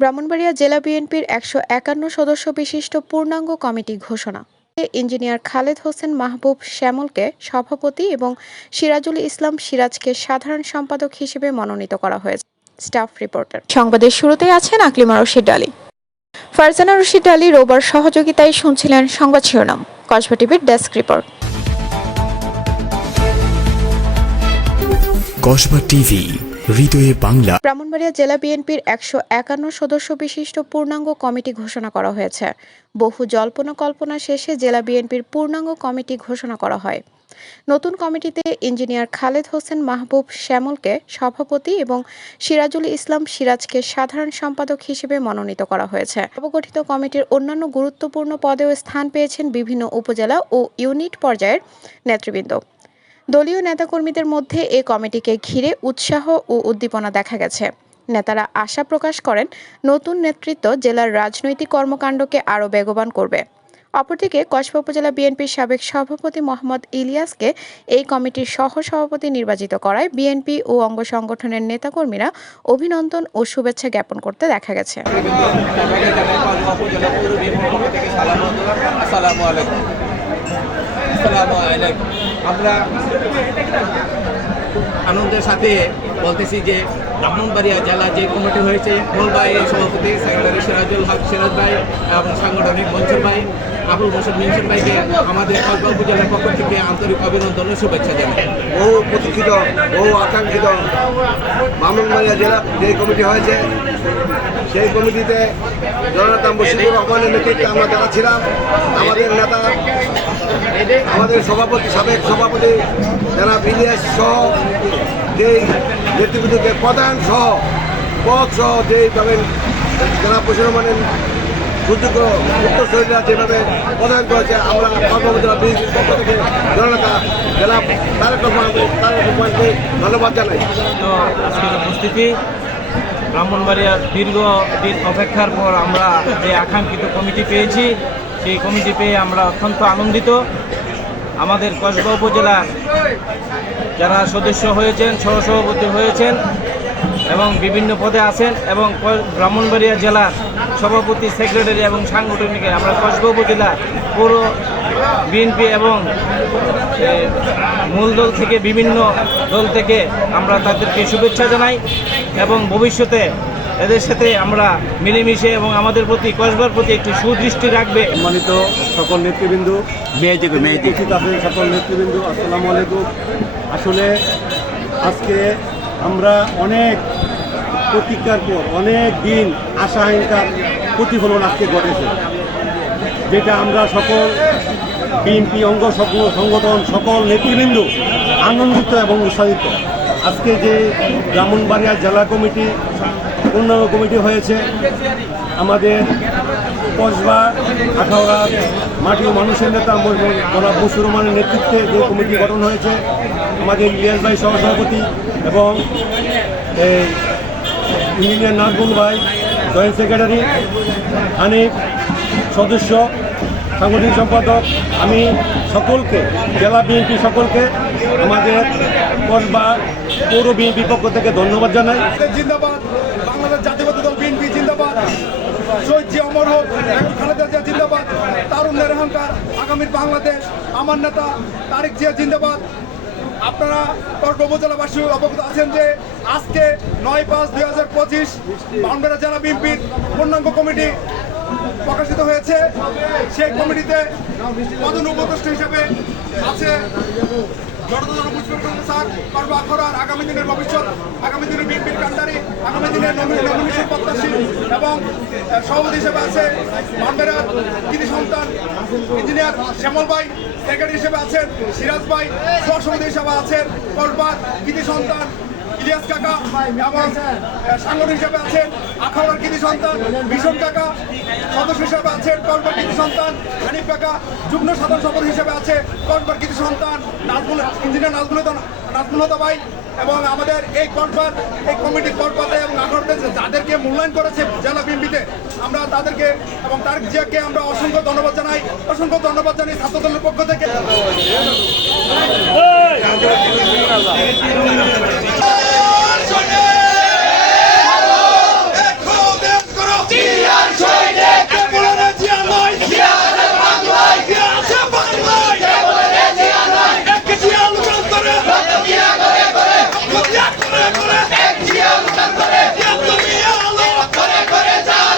ব্রাহ্মণবাড়িয়া জেলা বিএনপির একশো একান্ন সদস্য বিশিষ্ট পূর্ণাঙ্গ কমিটি ঘোষণা। ইঞ্জিনিয়ার খালেদ হোসেন মাহবুব শ্যামলকে সভাপতি এবং সিরাজুল ইসলাম সিরাজকে সাধারণ সম্পাদক হিসেবে মনোনীত করা হয়েছে। Staff reporter. সংবাদের শুরুতেই আছেন আকলিমা রশিদ আলী। ফারজানা রশিদ আলী রোবার সহযোগিতায় শুনছিলেন সংবাদ শিরোনাম। কসবা টিভির desk report. Kasba TV. Brahmanbaria জেলা বিএনপির একশো একান্ন সদস্য বিশিষ্ট পূর্ণাঙ্গ কমিটি ঘোষণা করা হয়েছে। বহু জল্পনা কল্পনা শেষে জেলা বিএনপির পূর্ণাঙ্গ কমিটি ঘোষণা করা হয়। নতুন কমিটিতে ইঞ্জিনিয়ার খালেদ হোসেন মাহবুব শ্যামলকে সভাপতি এবং সিরাজুল ইসলাম সিরাজকে সাধারণ সম্পাদক হিসেবে মনোনীত করা হয়েছে। নবগঠিত কমিটির অন্যান্য গুরুত্বপূর্ণ পদেও স্থান পেয়েছেন বিভিন্ন উপজেলা ও ইউনিট পর্যায়ের নেতৃবৃন্দ। দলীয় নেতাকর্মীদের মধ্যে এ কমিটিকে ঘিরে উৎসাহ ও উদ্দীপনা দেখা গেছে। নেতারা আশা প্রকাশ করেন, নতুন নেতৃত্ব জেলার রাজনৈতিক কর্মকাণ্ডকে আরও বেগবান করবে। অপরদিকে কসবা উপজেলা বিএনপির সাবেক সভাপতি মোহাম্মদ ইলিয়াসকে এই কমিটির সহ সভাপতি নির্বাচিত করায় বিএনপি ও অঙ্গ সংগঠনের নেতাকর্মীরা অভিনন্দন ও শুভেচ্ছা জ্ঞাপন করতে দেখা গেছে। আসসালামু আলাইকুম। আমরা আনন্দের সাথে বলতেছি যে ব্রাহ্মণবাড়িয়া জেলা যে কমিটি হয়েছে মোল ভাই সভাপতি, সেক্রেটারি সিরাজুল হক সিরাজ ভাই এবং সাংগঠনিক মঞ্চ ভাই। আবুল মোসেন মিনসুর ভাইকে আমাদের কল্পা উপজেলার পক্ষ থেকে আন্তরিক অভিনন্দন শুভেচ্ছা জানাই। বহু প্রতীক্ষিত, বহু আকাঙ্ক্ষিত ব্রাহ্মণবাড়িয়া জেলা যে কমিটি হয়েছে, সেই কমিটিতে জননেতা মুশিদুর রহমানের নেতৃত্বে আমরা যারা ছিলাম, আমাদের নেতা, আমাদের সভাপতি, সাবেক সভাপতি যারা বিলিয়াস সহ যেই নেতৃবৃন্দকে প্রধান সহ, পদ সহ যেইভাবে যারা রহমানের সুযোগ্য উত্তরসূরিরা যেভাবে প্রদান করেছে, আমরা কর্মবতী বিএনপির পক্ষ থেকে জননেতা জেলা তারেক ধন্যবাদ জানাই। উপস্থিতি, ব্রাহ্মণবাড়িয়ার দীর্ঘ দিন অপেক্ষার পর আমরা যে আকাঙ্ক্ষিত কমিটি পেয়েছি, সেই কমিটি পেয়ে আমরা অত্যন্ত আনন্দিত। আমাদের কসবা উপজেলার যারা সদস্য হয়েছেন, সহসভাপতি হয়েছেন এবং বিভিন্ন পদে আছেন এবং ক- ব্রাহ্মণবাড়িয়া জেলার সভাপতি সেক্রেটারি এবং সাংগঠনিকে আমরা কসবা উপজেলা পৌর বিএনপি এবং মূল দল থেকে বিভিন্ন দল থেকে আমরা তাদেরকে শুভেচ্ছা জানাই এবং ভবিষ্যতে এদের সাথে আমরা মিলেমিশে এবং আমাদের প্রতি কসবার প্রতি একটু সুদৃষ্টি রাখবে। সম্মানিত সকল নেতৃবৃন্দ উপস্থিত আছেন সকল নেতৃবৃন্দ আসসালামু আলাইকুম। আসলে আজকে আমরা অনেক প্রতীক্ষার পর অনেক দিন আশা আকাঙ্ক্ষার প্রতিফলন আজকে ঘটেছে। যেটা আমরা সকল বিএনপি অঙ্গ সকল সংগঠন, সকল নেতৃবৃন্দ আনন্দিত এবং উৎসাহিত। আজকে যে ব্রাহ্মণবাড়িয়া জেলা কমিটি পূর্ণাঙ্গ কমিটি হয়েছে, আমাদের কসবা আখাউড়া মাটি মানুষের নেতা জনাব মুসুর রহমানের নেতৃত্বে যে কমিটি গঠন হয়েছে, আমাদের ইলিয়াস ভাই সহসভাপতি এবং ইঞ্জিনিয়ার নাজমুল ভাই, জয়েন্ট সেক্রেটারি হানিফ সদস্য, সাংগঠনিক সম্পাদক, আমি সকলকে, জেলা বিএনপি সকলকে আমাদের কসবা পৌর বিএনপির পক্ষ থেকে ধন্যবাদ জানাই। জিন্দাবাদ, বাংলাদেশ দল বিএনপি, জিন্দাবাদ। শহীদ অমর হোক এখন খালেদা জিয়া জিন্দাবাদ তারুণ্যের অহংকার আগামীর বাংলাদেশ, আমার নেতা তারিক জিয়া জিন্দাবাদ। আপনারা উপজেলাবাসী অবগত আছেন যে আজকে নয় পাঁচ দুই হাজার পঁচিশ বাউন্ডারা জেলা বিএনপির পূর্ণাঙ্গ কমিটি প্রকাশিত হয়েছে। সেই কমিটিতে পদন উপদেষ্টা হিসেবে আছে জনতা মুসলিম স্যার আখড়ার আগামী দিনের ভবিষ্যৎ, আগামী দিনের বিএনপির কান্ডারি আগামী দিনের নমিনেশন প্রত্যাশী এবং সভাপতি হিসেবে আছে মানবেরার কৃতি সন্তান ইঞ্জিনিয়ার শ্যামল ভাই, সেক্রেটারি হিসেবে আছেন সিরাজ ভাই, সহসভাপতি হিসেবে আছেন কলবার কৃতি সন্তান ইলিয়াস কাকা এবং সাংগঠনিক হিসেবে আছেন আখাউড়ার কৃতি সন্তান ভীষণ কাকা, সদস্য হিসেবে আছেন কলবার কৃতি সন্তান হানিফ কাকা, যুগ্ম সাধারণ সম্পাদক হিসেবে আছে কলবার কৃতি সন্তান নাজমুল ইঞ্জিনিয়ার নাজমুল নাজমুলতা ভাই এবং আমাদের এই কনফার এই কমিটি কর্পাতে এবং আগরতে যাদেরকে মূল্যায়ন করেছে জেলা বিএনপিতে, আমরা তাদেরকে এবং তার জিয়াকে আমরা অসংখ্য ধন্যবাদ জানাই। অসংখ্য ধন্যবাদ জানাই ছাত্র দলের পক্ষ থেকে।